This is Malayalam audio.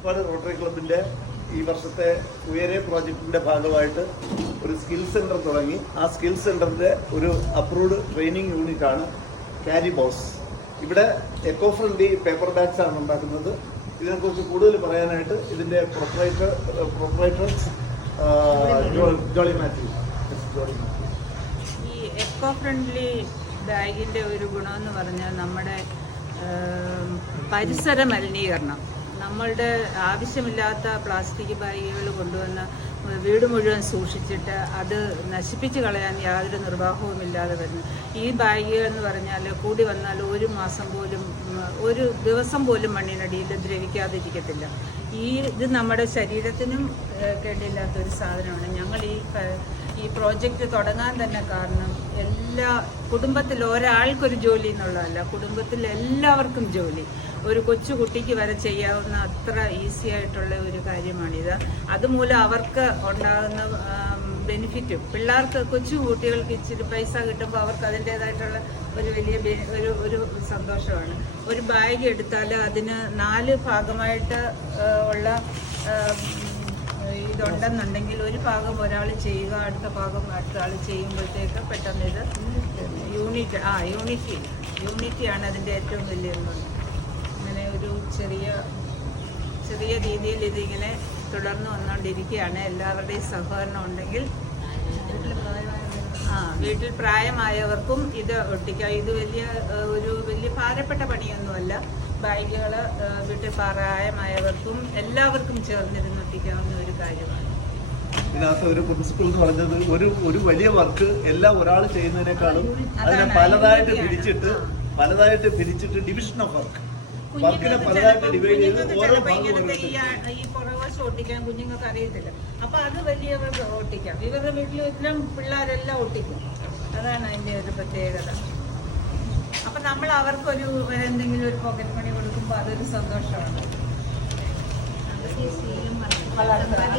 മേപ്പാട് റോട്ടറി ക്ലബിൻ്റെ ഈ വർഷത്തെ ഉയരെ പ്രോജക്റ്റിൻ്റെ ഭാഗമായിട്ട് ഒരു സ്കിൽ സെൻറ്റർ തുടങ്ങി. ആ സ്കിൽ സെൻറ്ററിൻ്റെ ഒരു അപ്രൂവ്ഡ് ട്രെയിനിങ് യൂണിറ്റാണ് ക്യാരി ബോസ്. ഇവിടെ എക്കോ ഫ്രണ്ട്ലി പേപ്പർ ബാഗ്സ് ആണ് ഉണ്ടാക്കുന്നത്. ഇതിനെക്കുറിച്ച് കൂടുതൽ പറയാനായിട്ട് ഇതിൻ്റെ പ്രൊപ്പറേറ്റർ ജോളി മാത്യു. ഈ എക്കോ ഫ്രണ്ട്ലി ബാഗിൻ്റെ ഒരു ഗുണമെന്ന് പറഞ്ഞാൽ നമ്മുടെ പരിസര മലിനീകരണം, നമ്മളുടെ ആവശ്യമില്ലാത്ത പ്ലാസ്റ്റിക് ബാഗുകൾ കൊണ്ടുവന്ന് വീട് മുഴുവൻ സൂക്ഷിച്ചിട്ട് അത് നശിപ്പിച്ച് കളയാൻ യാതൊരു നിർവാഹവുമില്ലാതെ വരുന്നു. ഈ ബാഗുകൾ എന്ന് പറഞ്ഞാൽ കൂടി വന്നാൽ ഒരു മാസം പോലും, ഒരു ദിവസം പോലും മണ്ണിനടിയിൽ ദ്രവിക്കാതിരിക്കത്തില്ല. ഇത് നമ്മുടെ ശരീരത്തിനും കേടില്ലാത്തൊരു സാധനമാണ്. ഞങ്ങൾ ഈ പ്രോജക്റ്റ് തുടങ്ങാൻ തന്നെ കാരണം എല്ലാ കുടുംബത്തിൽ ഒരാൾക്കൊരു ജോലി എന്നുള്ളതല്ല, കുടുംബത്തിൽ എല്ലാവർക്കും ജോലി, ഒരു കൊച്ചു കുട്ടിക്ക് വരെ ചെയ്യാവുന്ന അത്ര ഈസി ആയിട്ടുള്ള ഒരു കാര്യമാണിത്. അതുമൂലം അവർക്ക് ഉണ്ടാകുന്ന ബെനിഫിറ്റും, പിള്ളേർക്ക് കൊച്ചു കുട്ടികൾക്ക് ഇച്ചിരി പൈസ കിട്ടുമ്പോൾ അവർക്ക് അതിൻ്റേതായിട്ടുള്ള ഒരു വലിയ ഒരു സന്തോഷമാണ്. ഒരു ബാഗ് എടുത്താൽ അതിന് 4 ഭാഗമായിട്ട് ഉള്ള ഇതുണ്ടെന്നുണ്ടെങ്കിൽ ഒരു ഭാഗം ഒരാൾ ചെയ്യുക, അടുത്ത ഭാഗം അടുത്ത ആൾ ചെയ്യുമ്പോഴത്തേക്ക് പെട്ടെന്ന് ഇത് യൂണിറ്റിയാണ് അതിൻ്റെ ഏറ്റവും വലിയ ഒന്നുണ്ട്. ഇങ്ങനെ ഒരു ചെറിയ രീതിയിൽ ഇതിങ്ങനെ തുടർന്ന് വന്നുകൊണ്ടിരിക്കുകയാണ്. എല്ലാവരുടെയും സഹകരണം ഉണ്ടെങ്കിൽ വീട്ടിൽ പ്രായമായവർക്കും ഇത് ഒട്ടിക്കാം. ഇത് വലിയ ഭാരപ്പെട്ട പണിയൊന്നുമല്ല. ബാഗുകൾ വീട്ടിൽ പ്രായമായവർക്കും എല്ലാവർക്കും ചേർന്നിരുന്ന് ഒട്ടിക്കാവുന്ന ഒരു കാര്യമാണ്. ഇതിനകത്ത് ഒരു പ്രിൻസിപ്പിൾ എന്ന് പറഞ്ഞത് ഒരു വലിയ വർക്ക് എല്ലാം ഒരാൾ ചെയ്യുന്നതിനേക്കാളും അതിനെ പലതായിട്ട് പിരിച്ചിട്ട് ഡിവിഷൻ ഓഫ് വർക്കിനെ പലതായിട്ട് ഡിവൈഡ് ചെയ്ത് ഓരോ ഈ പുറകുവശം ഒട്ടിക്കാൻ കുഞ്ഞുങ്ങൾക്ക് അറിയത്തില്ല. അപ്പൊ അത് വലിയവർക്ക് ഒട്ടിക്കാം. ഇവരുടെ വീട്ടിലും പിള്ളേരെല്ലാം ഒട്ടിക്കും. അതാണ് അതിന്റെ ഒരു പ്രത്യേകത. അപ്പൊ നമ്മൾ അവർക്കൊരു എന്തെങ്കിലും ഒരു പോക്കറ്റ് മണി കൊടുക്കുമ്പോൾ അതൊരു സന്തോഷമാണ്. വളർത്താം.